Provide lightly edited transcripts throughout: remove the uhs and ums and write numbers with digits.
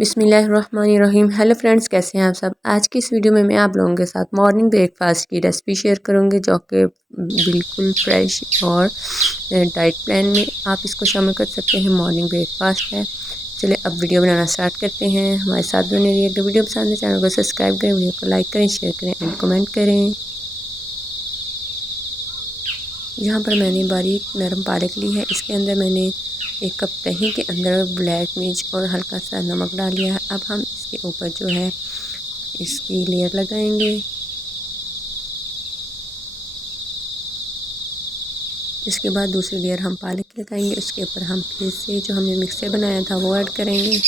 बिस्मिल्लाहिर्रहमानिर्रहीम। Hello friends, कैसे हैं आप सब। आज की इस वीडियो में मैं आप लोगों के साथ मॉर्निंग ब्रेकफास्ट की रेसिपी शेयर करूंगी, जो कि बिल्कुल फ्रेश और डाइट प्लान में आप इसको शामिल कर सकते हैं। मॉर्निंग ब्रेकफास्ट है। चलिए अब वीडियो बनाना स्टार्ट करते हैं। हमारे साथ बने रहिए। अगर वीडियो पसंद है चैनल को सब्सक्राइब करें, वीडियो को लाइक करें, शेयर करें एंड कमेंट करें। यहाँ पर मैंने बारीक नरम पालक ली है। इसके अंदर मैंने 1 कप दही के अंदर ब्लैक मिर्च और हल्का सा नमक डाल लिया है। अब हम इसके ऊपर जो है इसकी लेयर लगाएंगे। इसके बाद दूसरी लेयर हम पालक की लगाएंगे। उसके ऊपर हम फिर से जो हमने मिक्सर बनाया था वो ऐड करेंगे।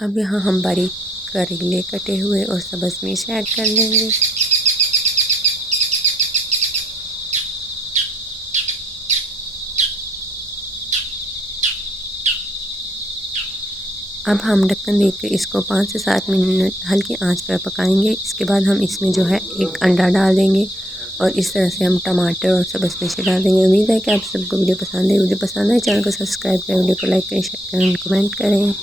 अब यहाँ हम बारीक करेले कटे हुए और सब्ज़ मिर्च ऐड कर लेंगे। अब हम ढक्कन देकर इसको 5 से 7 मिनट हल्की आंच पर पकाएंगे। इसके बाद हम इसमें जो है 1 अंडा डाल देंगे और इस तरह से हम टमाटर और सब्ज़ मिर्च डाल देंगे। उम्मीद है कि आप सबको वीडियो पसंद है। वीडियो पसंद है चैनल को सब्सक्राइब करें, वीडियो को लाइक करें, शेयर करें, कमेंट करें।